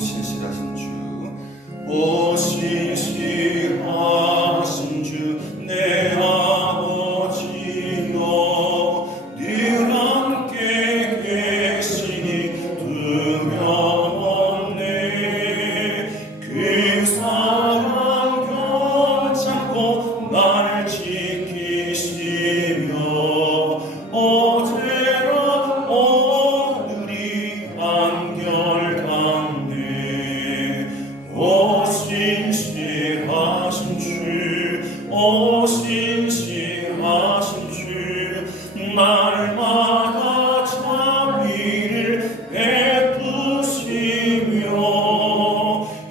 신실하신 주, 오 신실하신 주, 내 아버지여 늘 함께 계시니 두려웠네. 그 사랑 변찮고 날 지키시며 어제나 오늘이 한결같네. 오 신실하신 주, 오 신실하신 주, 날마다 자비를 베푸시며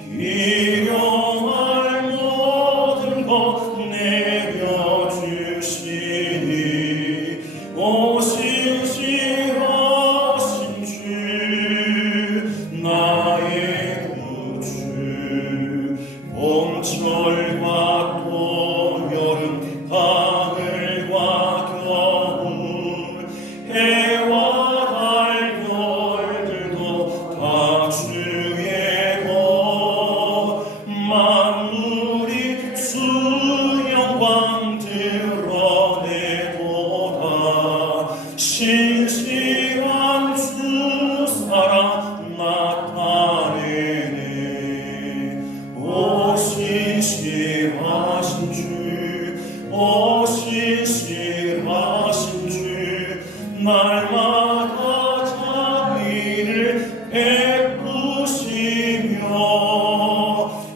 일용할 모든 것 내려주시니 오 신실하신 주, 나의 구주. 봄철과 또 여름, 가을과 겨울, 해와 달 별들도 다 주의 것, 만물이 주 영광 드러내도다. 신실한 주 사랑 나타내네. 오 신실하신 주, 오 신실하신 주, 날마다 자비를 베푸시며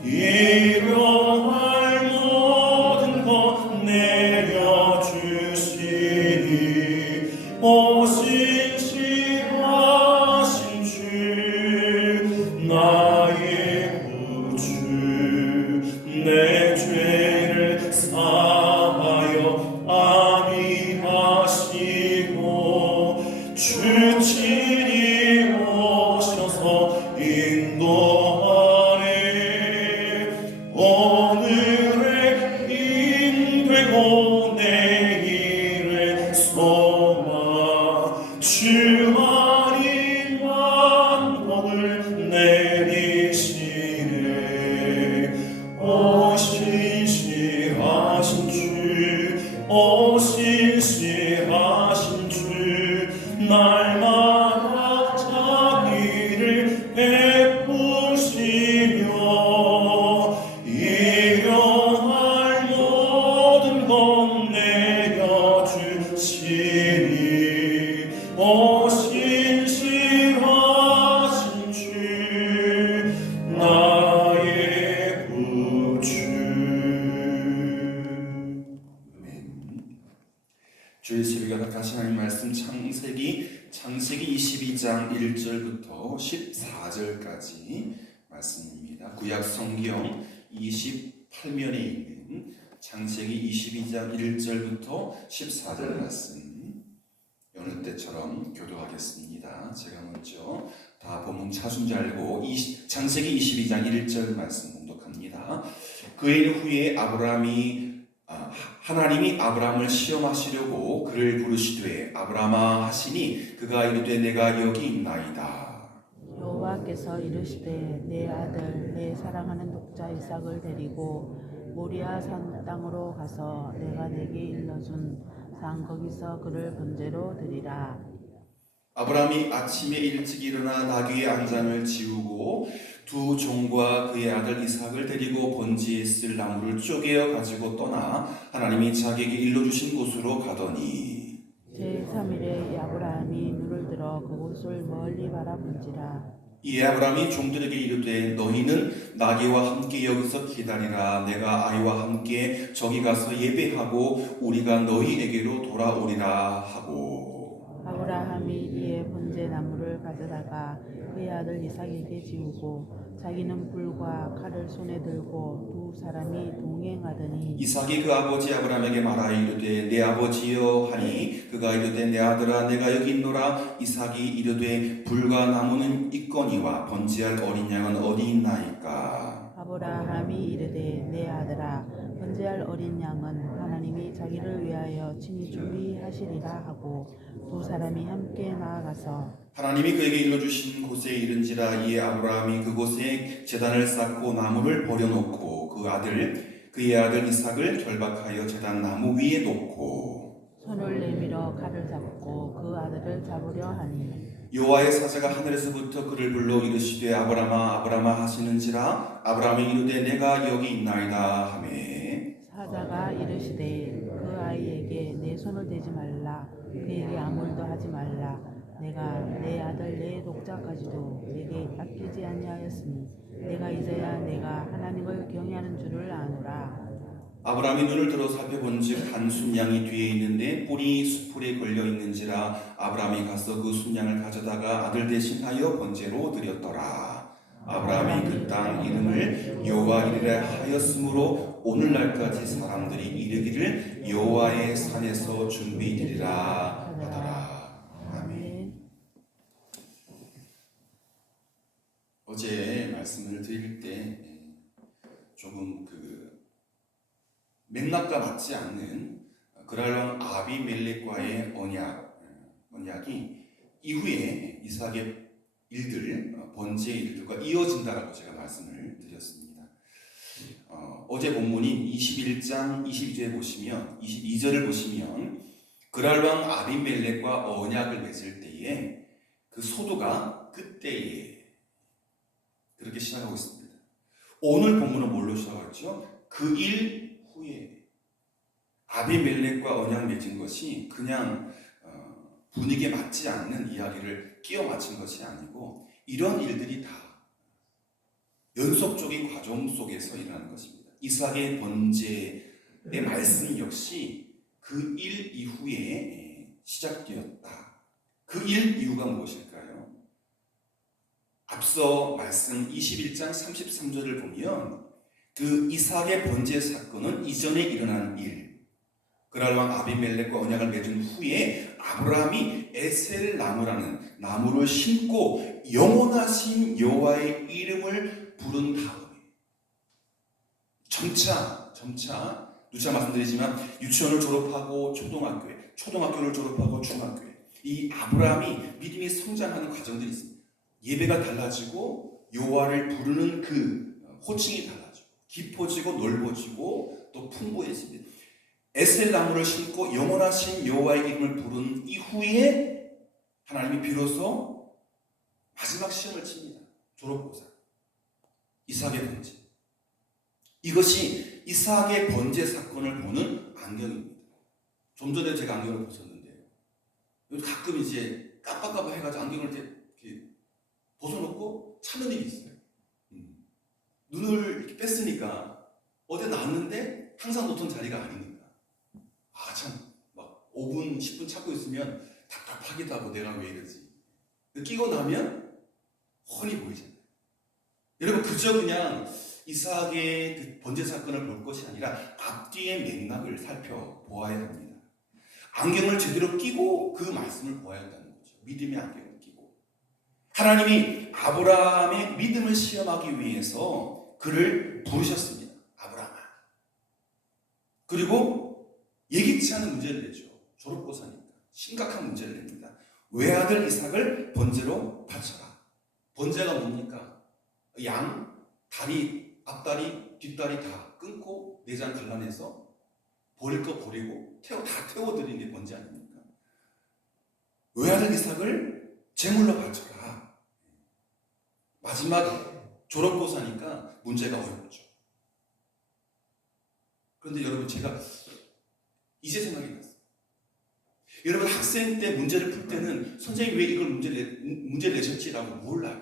일용할 모든 것 내려주시니 오 신실하신 주, 나의 구주. 내 죄를 사하여 안위하시고 주 친히 오셔서 인도하네. 오늘의 힘 되고 내일의 소망, 주 아닌 만복을 내리시네. 오 신실하신 주, 오 신실하신 주, 날마다 자비를 베푸시며 일용할 모든 것 내려주시니 오 신실하신 주, 나의 구주. 주의 새벽에 다시 하나님 말씀 창세기 22장 1절부터 14절까지 말씀입니다. 구약 성경 28면에 있는 창세기 22장 1절부터 14절 말씀, 여느 때처럼 교도하겠습니다. 제가 먼저 다 본문 찾은 줄 알고 창세기 22장 1절 말씀 봉독합니다. 그일 후에 하나님이 아브라함을 시험하시려고 그를 부르시되 아브라함아 하시니 그가 이르되 내가 여기 있나이다. 여호와께서 이르시되 내 아들 내 사랑하는 독자 이삭을 데리고 모리아 산 땅으로 가서 내가 내게 일러준 산 거기서 그를 번제로 드리라. 아브라함이 아침에 일찍 일어나 나귀의 안장을 지우고 두 종과 그의 아들 이삭을 데리고 번제에 쓸 나무를 쪼개어 가지고 떠나 하나님이 자기에게 일러주신 곳으로 가더니 제3일에 아브라함이 눈을 들어 그곳을 멀리 바라본지라. 이에 아브라함이 종들에게 이르되 너희는 나귀와 함께 여기서 기다리라. 내가 아이와 함께 저기 가서 예배하고 우리가 너희에게로 돌아오리라 하고. 아브라함이 이에 번제 나무를 가져다가 그의 아들 이삭에게 지우고 자기는 불과 칼을 손에 들고 두 사람이 동행하더니 이삭이 그 아버지 아브라함에게 말하여 이르되 내 아버지여 하니 그가 이르되 내 아들아 내가 여기 있노라. 이삭이 이르되 불과 나무는 있거니와 번제할 어린 양은 어디 있나이까. 아브라함이 이르되 내 아들아 번제할 어린 양은 하나님이 자기를 위하여 친히 준비하시리라 하고 두 사람이 함께 나아가서 하나님이 그에게 일러주신 곳에 이른지라. 이에 아브라함이 그곳에 제단을 쌓고 나무를 버려놓고 그의 아들 이삭을 결박하여 제단 나무 위에 놓고 손을 내밀어 칼을 잡고 그 아들을 잡으려 하니 여호와의 사자가 하늘에서부터 그를 불러 이르시되 아브라함아 아브라함아 하시는지라. 아브라함이 이르되 내가 여기 있나이다 하매 사자가 이르시되 그 아이에게 내 손을 대지 말라 그에게 아무 일도 하지 말라 내가 내 아들 내 독자까지도 내게 아끼지 아니하였으니 내가 이제야 내가 하나님을 경외하는 줄을 아노라. 아브라함이 눈을 들어 살펴본즉 한 순양이 뒤에 있는데 뿔이 수풀에 걸려 있는지라. 아브라함이 가서 그 순양을 가져다가 아들 대신하여 번제로 드렸더라. 아브라함이 그 땅 이름을 여호와 이르라 하였으므로 오늘날까지 사람들이 이르기를 여호와의 산에서 준비되리라 하더라. 아멘. 어제 말씀을 드릴 때 조금 맥락과 맞지 않는 그랄왕 아비멜렉과의 언약이 이후에 이삭의 일들, 번제의 일들과 이어진다라고 제가 말씀을 드렸습니다. 어제 본문인 21장 22절을 보시면 그랄왕 아비멜렉과 언약을 맺을 때에 그 소도가 그때에 그렇게 시작하고 있습니다. 오늘 본문은 뭘로 시작하죠? 그 일 후에 아비멜렉과 언약 맺은 것이 그냥 분위기에 맞지 않는 이야기를 끼워 맞춘 것이 아니고 이런 일들이 다 연속적인 과정 속에서 일어나는 것입니다. 이삭의 번제의 말씀 역시 그 일 이후에 시작되었다. 그 일 이유가 무엇일까요? 앞서 말씀 21장 33절을 보면 그 이삭의 번제 사건은 이전에 일어난 일, 그랄왕 아비멜렉과 언약을 맺은 후에 아브라함이 에셀 나무라는 나무를 심고 영원하신 여호와의 이름을 부른 다음에 점차 누차 말씀드리지만 유치원을 졸업하고 초등학교를 졸업하고 중학교에 이 아브라함이 믿음이 성장하는 과정들이 있습니다. 예배가 달라지고 여호와를 부르는 그 호칭이 달라지고 깊어지고 넓어지고 또 풍부해집니다. 에셀 나무를 심고 영원하신 여호와의 이름을 부른 이후에 하나님이 비로소 마지막 시험을 칩니다. 졸업고사 이삭의 번제. 이것이 이삭의 번제 사건을 보는 안경입니다. 좀 전에 제가 안경을 벗었는데요. 가끔 이제 깜빡깜빡 해가지고 안경을 이렇게 벗어놓고 찾는 일이 있어요. 눈을 이렇게 뺐으니까 어디 나왔는데 항상 놓던 자리가 아니니까 막 5분 10분 찾고 있으면 답답하기도 하고 내가 왜 이러지. 끼고 나면 훤히 보이잖아요. 여러분 그저 그냥 이삭의 그 번제 사건을 볼 것이 아니라 앞뒤의 맥락을 살펴보아야 합니다. 안경을 제대로 끼고 그 말씀을 보아야 한다는 거죠. 믿음의 안경을 끼고 하나님이 아브라함의 믿음을 시험하기 위해서 그를 부르셨습니다. 아브라함아. 그리고 예기치 않은 문제를 내죠. 졸업고사니까 심각한 문제를 냅니다. 외아들 이삭을 번제로 바쳐라. 번제가 뭡니까? 양, 다리, 앞다리, 뒷다리 다 끊고 내장 갈라내서 버릴 거 버리고 다 태워드리는 게 번제 아닙니까? 외아들 이삭을 제물로 바쳐라. 마지막 졸업고사니까 문제가 어렵죠. 그런데 여러분 제가 이제 생각이 났어요. 여러분 학생 때 문제를 풀 때는 선생님이 왜 이걸 문제를 내셨지라고 몰라요.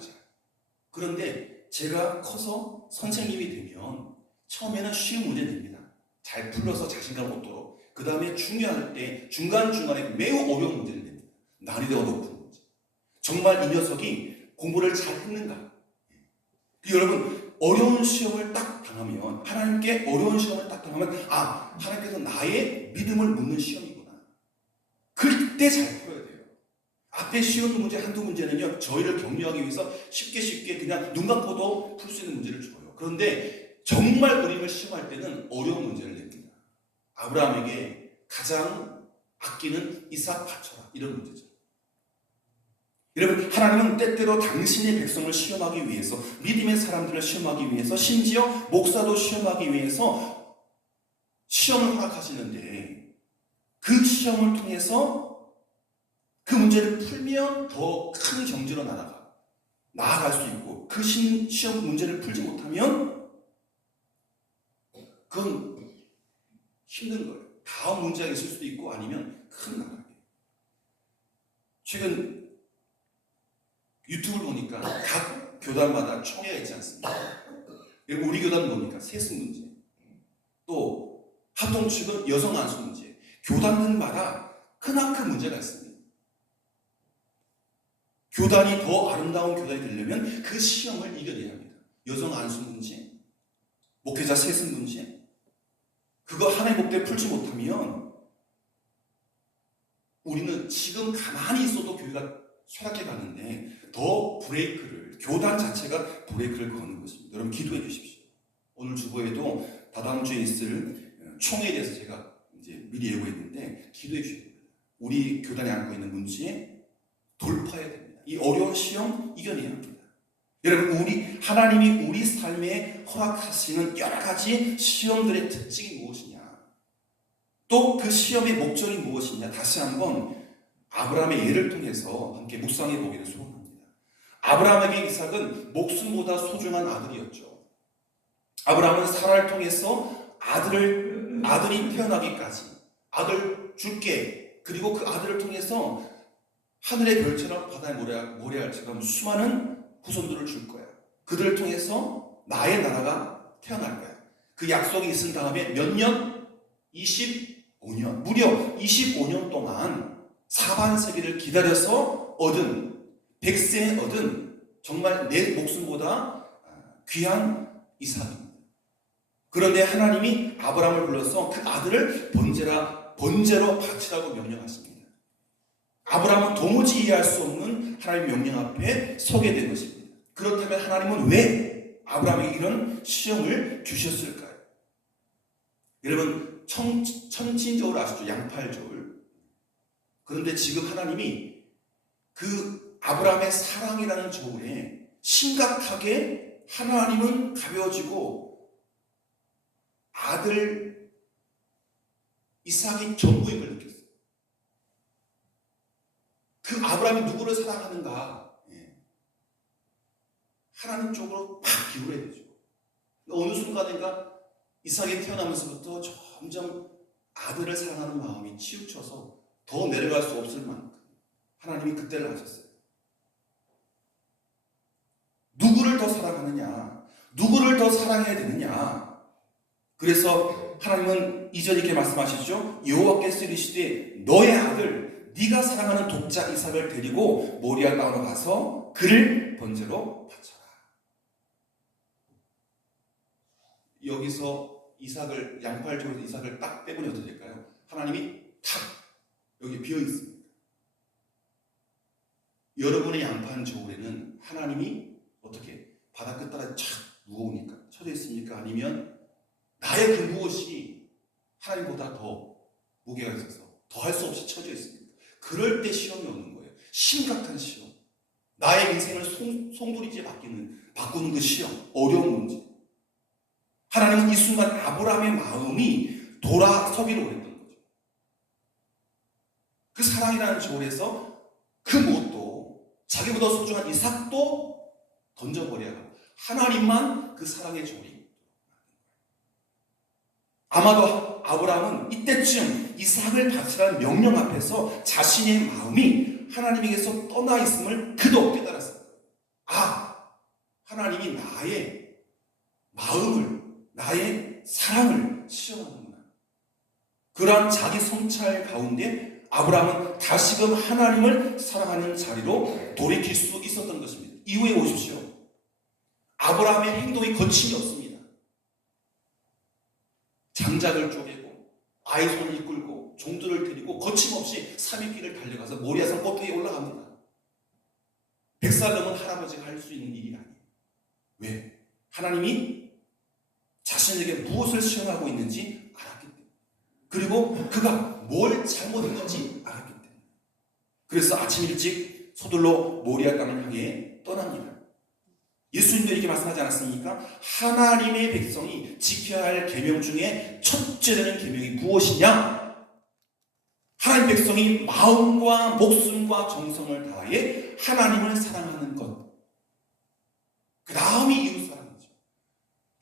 그런데 제가 커서 선생님이 되면 처음에는 쉬운 문제 냅니다. 잘 풀어서 자신감 얻도록. 그 다음에 중요할 때 중간중간에 매우 어려운 문제를 냅니다. 난이도가 높은 문제. 정말 이 녀석이 공부를 잘 했는가? 여러분 어려운 시험을 딱 당하면 하나님께 어려운 시험을 딱 당하면 하나님께서 나의 믿음을 묻는 시험이구나. 그때 잘 풀어야 돼요. 앞에 쉬운 문제 한두 문제는요 저희를 격려하기 위해서 쉽게 그냥 눈 감고도 풀 수 있는 문제를 줘요. 그런데 정말 우리를 시험할 때는 어려운 문제를 냅니다. 아브라함에게 가장 아끼는 이삭 바쳐라, 이런 문제죠. 여러분, 하나님은 때때로 당신의 백성을 시험하기 위해서, 믿음의 사람들을 시험하기 위해서, 심지어 목사도 시험하기 위해서 시험을 허락하시는데, 그 시험을 통해서 그 문제를 풀면 더 큰 경지로 나아갈 수 있고, 그 시험 문제를 풀지 못하면 그건 힘든 거예요. 다음 문제가 있을 수도 있고 아니면 큰 나라예요. 최근 유튜브를 보니까 각 교단마다 총회가 있지 않습니까? 우리 교단은 뭡니까? 세습 문제. 또 합동 측은 여성 안수 문제. 교단들마다 크나큰 문제가 있습니다. 교단이 더 아름다운 교단이 되려면 그 시험을 이겨내야 합니다. 여성 안수 문제, 목회자 세습 문제. 그거 하나의 목대 풀지 못하면 우리는 지금 가만히 있어도 교회가 쇠락해 가는데 더 브레이크를, 교단 자체가 브레이크를 거는 것입니다. 여러분 기도해 주십시오. 오늘 주보에도 다다음 주에 있을 총회에 대해서 제가 이제 미리 예고했는데 기도해 주셔야 됩니다. 우리 교단이 안고 있는 문제에 돌파해야 됩니다. 이 어려운 시험 이겨내야 합니다. 여러분, 하나님이 우리 삶에 허락하시는 여러 가지 시험들의 특징이 무엇이냐, 또 그 시험의 목적이 무엇이냐, 다시 한번 아브라함의 예를 통해서 함께 묵상해 보기를 소원합니다. 아브라함에게 이삭은 목숨보다 소중한 아들이었죠. 아브라함은 사라를 통해서 아들이 태어나기까지 아들 줄게, 그리고 그 아들을 통해서 하늘의 별처럼 바다의 모래알처럼 수많은 후손들을 줄 거야. 그들을 통해서 나의 나라가 태어날 거야. 그 약속이 있은 다음에 몇 년? 25년. 무려 25년 동안 사반세기를 기다려서 백세에 얻은 정말 내 목숨보다 귀한 이삭입니다. 그런데 하나님이 아브라함을 불러서 그 아들을 번제로 바치라고 명령하십니다. 아브라함은 도무지 이해할 수 없는 하나님의 명령 앞에 서게 된 것입니다. 그렇다면 하나님은 왜 아브라함에게 이런 시험을 주셨을까요? 여러분, 천신적으로 아시죠? 양팔절. 그런데 지금 하나님이 그 아브라함의 사랑이라는 저울에 심각하게 하나님은 가벼워지고 아들 이삭이 전부인 걸 느꼈어요. 그 아브라함이 누구를 사랑하는가? 하나님 쪽으로 막 기울어야 되죠. 어느 순간인가 이삭이 태어나면서부터 점점 아들을 사랑하는 마음이 치우쳐서 더 내려갈 수 없을 만큼 하나님이 그때를 하셨어요. 누구를 더 사랑하느냐? 누구를 더 사랑해야 되느냐? 그래서 하나님은 이전 이렇게 말씀하시죠. 여호와께서 이르시되 너의 아들 네가 사랑하는 독자 이삭을 데리고 모리아 땅으로 가서 그를 번제로 바쳐라. 여기서 양팔 쪽에서 이삭을 딱 빼보니 어떻게 될까요? 하나님이 탁 여기 비어 있습니다. 여러분의 양판 저울에는 하나님이 어떻게 바다 끝따라 착 무거우니까 쳐져 있습니까? 아니면 나의 그 무엇이 하나님보다 더 무게가 있어서 더 할 수 없이 쳐져 있습니까? 그럴 때 시험이 오는 거예요. 심각한 시험. 나의 인생을 송두리째 바꾸는 그 시험, 어려운 문제. 하나님은 이 순간 아브라함의 마음이 돌아서기로 했던 거죠. 그 사랑이라는 저울에서 그 무엇도, 자기보다 소중한 이삭도 던져버려야 하고 하나님만 그 사랑의 저울이. 아마도 아브라함은 이때쯤 이삭을 바치라는 명령 앞에서 자신의 마음이 하나님에게서 떠나 있음을 그도 깨달았습니다. 하나님이 나의 마음을, 나의 사랑을 시험하는구나. 그러한 자기 성찰 가운데 아브라함은 다시금 하나님을 사랑하는 자리로 돌이킬 수 있었던 것입니다. 이후에 오십시오. 아브라함의 행동이 거침이 없습니다. 장작을 쪼개고 아이손을 이끌고 종들을 데리고 거침없이 3일 길을 달려가서 모리아산 꼭대기에 올라갑니다. 100살 넘은 할아버지가 할 수 있는 일이 아니에요. 왜? 하나님이 자신에게 무엇을 시험하고 있는지 알았기 때문에, 그리고 그가 뭘 잘못했는지 알았기 때문에, 그래서 아침 일찍 서둘러 모리아 땅을 향해 떠납니다. 예수님도 이렇게 말씀하지 않았습니까? 하나님의 백성이 지켜야 할 계명 중에 첫째 되는 계명이 무엇이냐? 하나님 백성이 마음과 목숨과 정성을 다해 하나님을 사랑하는 것. 그 다음이 이웃 사랑이죠.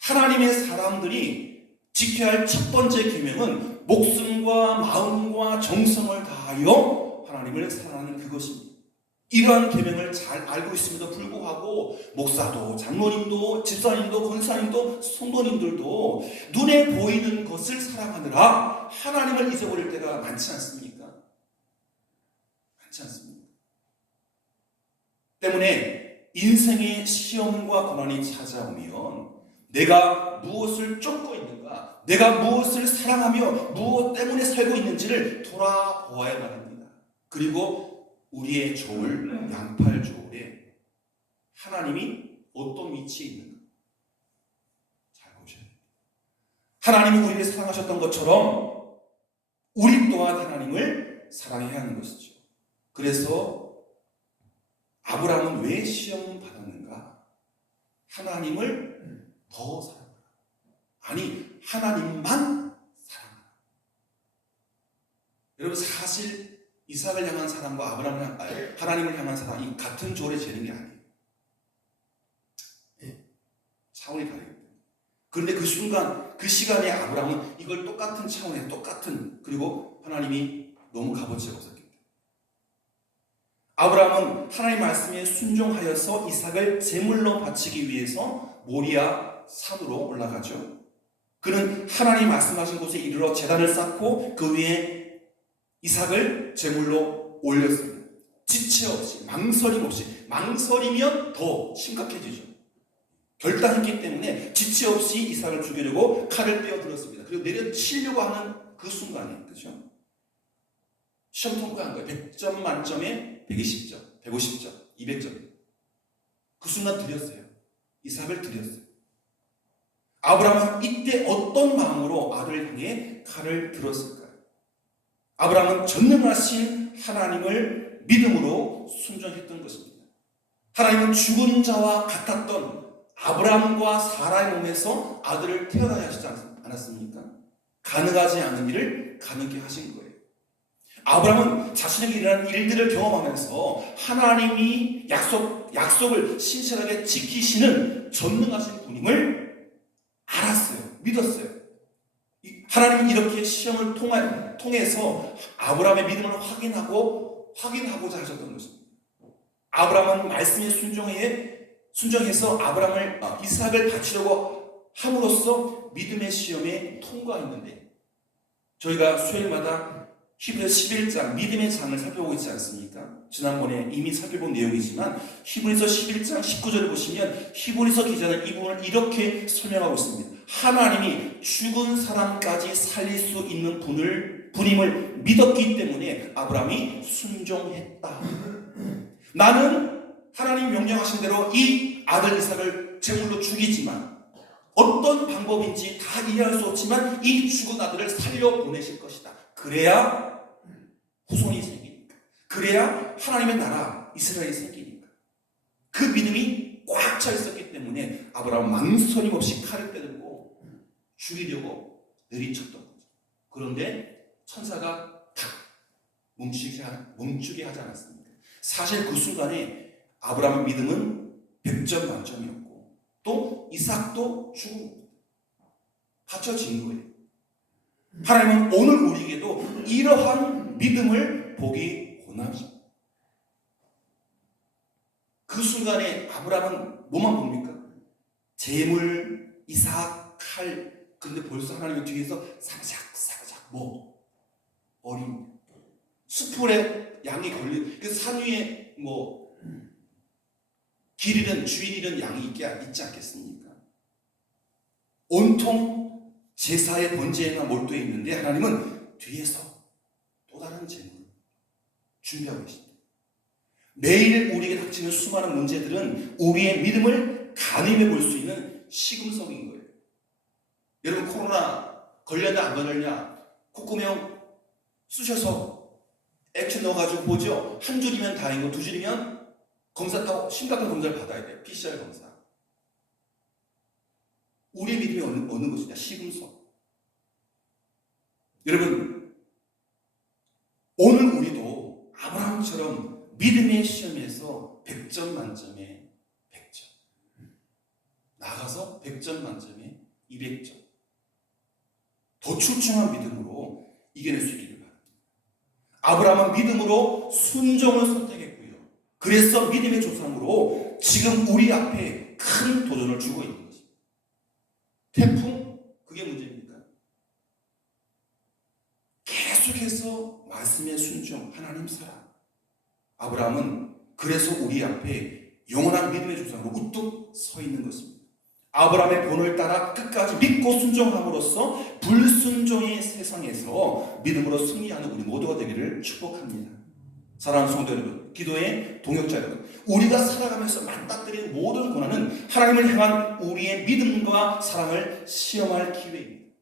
하나님의 사람들이 지켜야 할 첫 번째 계명은 목숨과 마음과 정성을 다하여 하나님을 사랑하는 그것입니다. 이러한 계명을 잘 알고 있음에도 불구하고 목사도 장로님도 집사님도 권사님도 성도님들도 눈에 보이는 것을 사랑하느라 하나님을 잊어버릴 때가 많지 않습니까? 많지 않습니까? 때문에 인생의 시험과 고난이 찾아오면 내가 무엇을 쫓고 있는가, 내가 무엇을 사랑하며 무엇 때문에 살고 있는지를 돌아보아야 합니다. 그리고 우리의 조울, 양팔 조울에 하나님이 어떤 위치에 있는가 잘 보셔야 됩니다. 하나님이 우리를 사랑하셨던 것처럼 우리 또한 하나님을 사랑해야 하는 것이죠. 그래서 아브라함은 왜 시험 받았는가? 하나님을 더 사랑하라. 아니, 하나님만 사랑하라. 여러분, 사실 이삭을 향한 사랑과 하나님을 향한 사랑이 같은 조울에 재는 게 아니에요. 네. 차원이 다르기 때문에. 그런데 그 순간, 그 시간에 아브라함은 이걸 똑같은 차원에 그리고 하나님이 너무 값어치가 없었기 때문에. 아브라함은 하나님 말씀에 순종하여서 이삭을 제물로 바치기 위해서 모리아 산으로 올라가죠. 그는 하나님 말씀하신 곳에 이르러 제단을 쌓고 그 위에 이삭을 제물로 올렸습니다. 지체 없이, 망설임 없이. 망설이면 더 심각해지죠. 결단했기 때문에 지체 없이 이삭을 죽이려고 칼을 떼어들었습니다. 그리고 내려치려고 하는 그 순간에, 그렇죠? 시험 통과한 거예요. 100점 만점에 120점, 150점, 200점. 그 순간 드렸어요. 이삭을 드렸어요. 아브라함은 이때 어떤 마음으로 아들을 향해 칼을 들었을까요? 아브라함은 전능하신 하나님을 믿음으로 순종했던 것입니다. 하나님은 죽은 자와 같았던 아브라함과 사라의 몸에서 아들을 태어나게 하시지 않았습니까? 가능하지 않은 일을 가능케 하신 거예요. 아브라함은 자신에게 일어난 일들을 경험하면서 하나님이 약속을 신실하게 지키시는 전능하신 분임을 알았어요. 믿었어요. 하나님이 이렇게 시험을 통해서 아브라함의 믿음을 확인하고자 하셨던 것입니다. 아브라함은 말씀에 순종해서 이삭을 바치려고 함으로써 믿음의 시험에 통과했는데, 저희가 수요일마다 히브리서 11장 믿음의 장을 살펴보고 있지 않습니까? 지난번에 이미 살펴본 내용이지만 히브리서 11장 19절을 보시면 히브리서 기자는 이 부분을 이렇게 설명하고 있습니다. 하나님이 죽은 사람까지 살릴 수 있는 분임을 믿었기 때문에 아브라함이 순종했다. 나는 하나님 명령하신 대로 이 아들 이삭을 제물로 죽이지만 어떤 방법인지 다 이해할 수 없지만 이 죽은 아들을 살려 보내실 것이다. 그래야 후손이 생기니까. 그래야 하나님의 나라 이스라엘이 생기니까. 그 믿음이 꽉 차 있었기 때문에 아브라함은 망설임 없이 칼을 빼들고 죽이려고 내리쳤던 거죠. 그런데 천사가 탁 멈추게 하지 않았습니까? 사실 그 순간에 아브라함의 믿음은 100점 만점이었고 또 이삭도 죽은 겁니다. 바쳐진 거예요. 하나님은 오늘 우리에게도 이러한 믿음을 보기 원하십니다. 그 순간에 아브라함은 뭐만 봅니까? 재물, 이삭, 칼. 근데 벌써 하나님의 뒤에서 사자작 어린 수풀에 양이 그 산 위에 길 잃은 주인 잃은 양이 있지 않겠습니까? 온통 제사의 번제에만 몰두해 있는데 하나님은 뒤에서 또 다른 재물 준비하고 계십니다. 매일 우리에게 닥치는 수많은 문제들은 우리의 믿음을 가늠해 볼 수 있는 시금석인 거예요. 여러분 코로나 걸렸냐 안 걸렸냐 콧구멍 쑤셔서 액션 넣어가지고 보죠. 한 줄이면 다행이고 두 줄이면 검사 타고 심각한 검사를 받아야 돼요. PCR 검사. 우리의 믿음이 어느 것이냐? 시금석. 여러분 오늘 우리도 아브라함처럼 믿음의 시험에서 100점 만점에 100점 나가서 100점 만점에 200점 더 출중한 믿음으로 이겨낼 수 있기를 바랍니다. 아브라함은 믿음으로 순종을 선택했고요. 그래서 믿음의 조상으로 지금 우리 앞에 큰 도전을 주고 있는 것입니다. 태풍? 그게 문제입니까? 계속해서 말씀의 순종, 하나님 사랑. 아브라함은 그래서 우리 앞에 영원한 믿음의 조상으로 우뚝 서 있는 것입니다. 아브라함의 본을 따라 끝까지 믿고 순종함으로써 불순종의 세상에서 믿음으로 승리하는 우리 모두가 되기를 축복합니다. 사랑하는 성도 여러분, 기도의 동역자 여러분, 우리가 살아가면서 맞닥뜨리는 모든 고난은 하나님을 향한 우리의 믿음과 사랑을 시험할 기회입니다.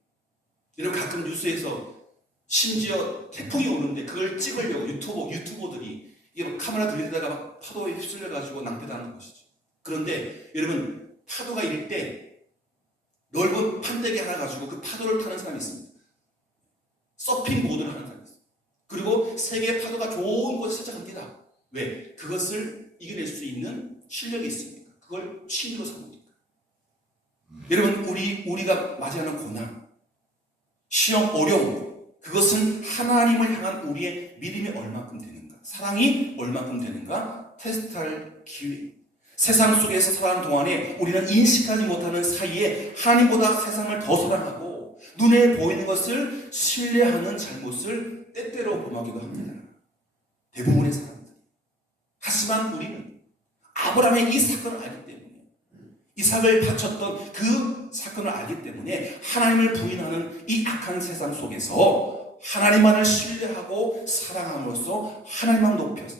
여러분 가끔 뉴스에서 심지어 태풍이 오는데 그걸 찍으려고 유튜버들이 이게 카메라 들이대다가 막 파도에 휩쓸려가지고 낭패당하는 것이죠. 그런데 여러분 파도가 일 때 넓은 판때기 하나 가지고 그 파도를 타는 사람이 있습니다. 서핑 보드를 하는 사람이 있습니다. 그리고 세계 파도가 좋은 곳에 찾아갑니다. 왜? 그것을 이겨낼 수 있는 실력이 있습니까? 그걸 취미로 삼으니까. 여러분 우리가 맞이하는 고난, 시험, 어려움, 그것은 하나님을 향한 우리의 믿음이 얼마큼 되는가, 사랑이 얼마큼 되는가 테스트할 기회. 세상 속에서 살아가는 동안에 우리는 인식하지 못하는 사이에 하나님보다 세상을 더 사랑하고 눈에 보이는 것을 신뢰하는 잘못을 때때로 범하기도 합니다. 대부분의 사람들. 하지만 우리는 아브라함의 이 사건을 알기 때문에, 이삭을 바쳤던 그 사건을 알기 때문에 하나님을 부인하는 이 악한 세상 속에서 하나님만을 신뢰하고 사랑함으로써 하나님만 높여서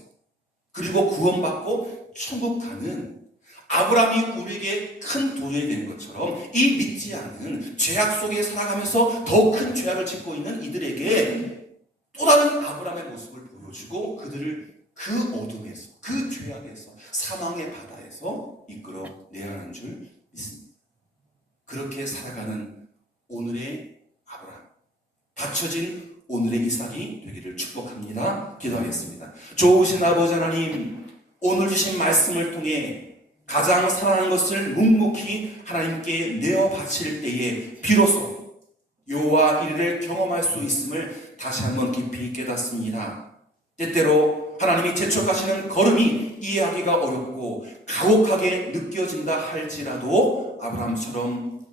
그리고 구원받고 천국 가는 아브라함이 우리에게 큰 도전이 되는 것처럼 이 믿지 않는 죄악 속에 살아가면서 더 큰 죄악을 짓고 있는 이들에게 또 다른 아브라함의 모습을 보여주고 그들을 그 어둠에서, 그 죄악에서, 사망의 바다에서 이끌어내야 하는 줄 믿습니다. 그렇게 살아가는 오늘의 아브라함, 바쳐진 오늘의 이삭이 되기를 축복합니다. 기도하겠습니다. 좋으신 아버지 하나님, 오늘 주신 말씀을 통해 가장 사랑하는 것을 묵묵히 하나님께 내어 바칠 때에 비로소 여호와 이르를 경험할 수 있음을 다시 한번 깊이 깨닫습니다. 때때로 하나님이 재촉하시는 걸음이 이해하기가 어렵고 가혹하게 느껴진다 할지라도 아브라함처럼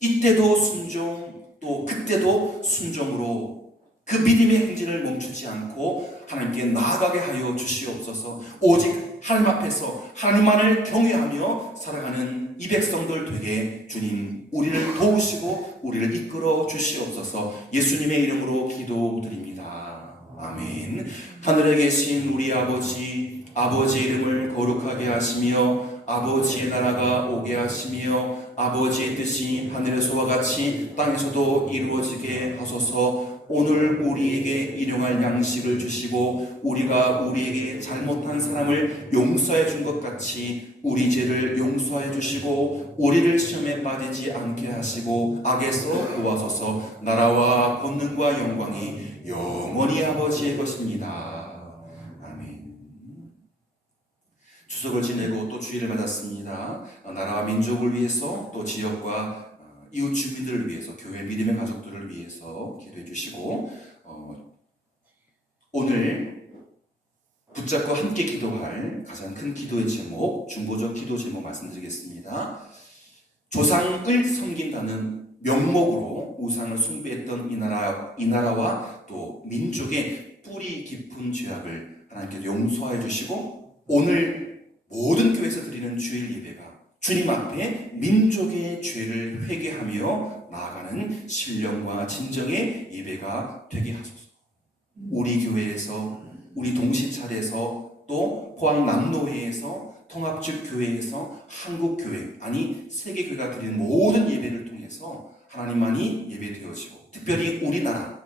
이때도 순종, 또 그때도 순종으로 그 믿음의 행진을 멈추지 않고 하나님께 나아가게 하여 주시옵소서. 오직 하나님 앞에서 하나님만을 경외하며 살아가는 이 백성들 되게 주님 우리를 도우시고 우리를 이끌어 주시옵소서. 예수님의 이름으로 기도드립니다. 아멘. 하늘에 계신 우리 아버지, 아버지의 이름을 거룩하게 하시며 아버지의 나라가 오게 하시며 아버지의 뜻이 하늘에서와 같이 땅에서도 이루어지게 하소서. 오늘 우리에게 일용할 양식을 주시고 우리가 우리에게 잘못한 사람을 용서해 준 것 같이 우리 죄를 용서해 주시고 우리를 시험에 빠지지 않게 하시고 악에서 구하소서. 나라와 권능과 영광이 영원히 아버지의 것입니다. 아멘. 추석을 지내고 또 주일을 맞았습니다. 나라와 민족을 위해서 또 지역과 이웃 주민들을 위해서 교회 믿음의 가족들을 위해서 기도해 주시고 오늘 붙잡고 함께 기도할 가장 큰 기도의 제목, 중보적 기도 제목 말씀드리겠습니다. 조상을 섬긴다는 명목으로 우상을 숭배했던 이 나라와 또 민족의 뿌리 깊은 죄악을 하나님께서 용서해 주시고 오늘 모든 교회에서 드리는 주일 예배가 주님 앞에 민족의 죄를 회개하며 나아가는 신령과 진정의 예배가 되게 하소서. 우리 교회에서, 우리 동시차례에서, 또 포항 남노회에서, 통합집 교회에서, 한국교회, 아니 세계교회가 드리는 모든 예배를 통해서 하나님만이 예배되어지고 특별히 우리나라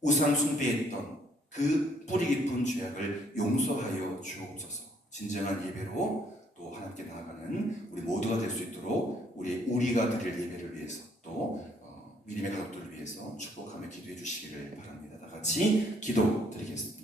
우상 숭배했던 그 뿌리 깊은 죄악을 용서하여 주옵소서. 진정한 예배로 또 하나님께 나아가는 우리 모두가 될 수 있도록 우리가 드릴 예배를 위해서 또 믿음의 가족들을 위해서 축복하며 기도해 주시기를 바랍니다. 다 같이 기도드리겠습니다.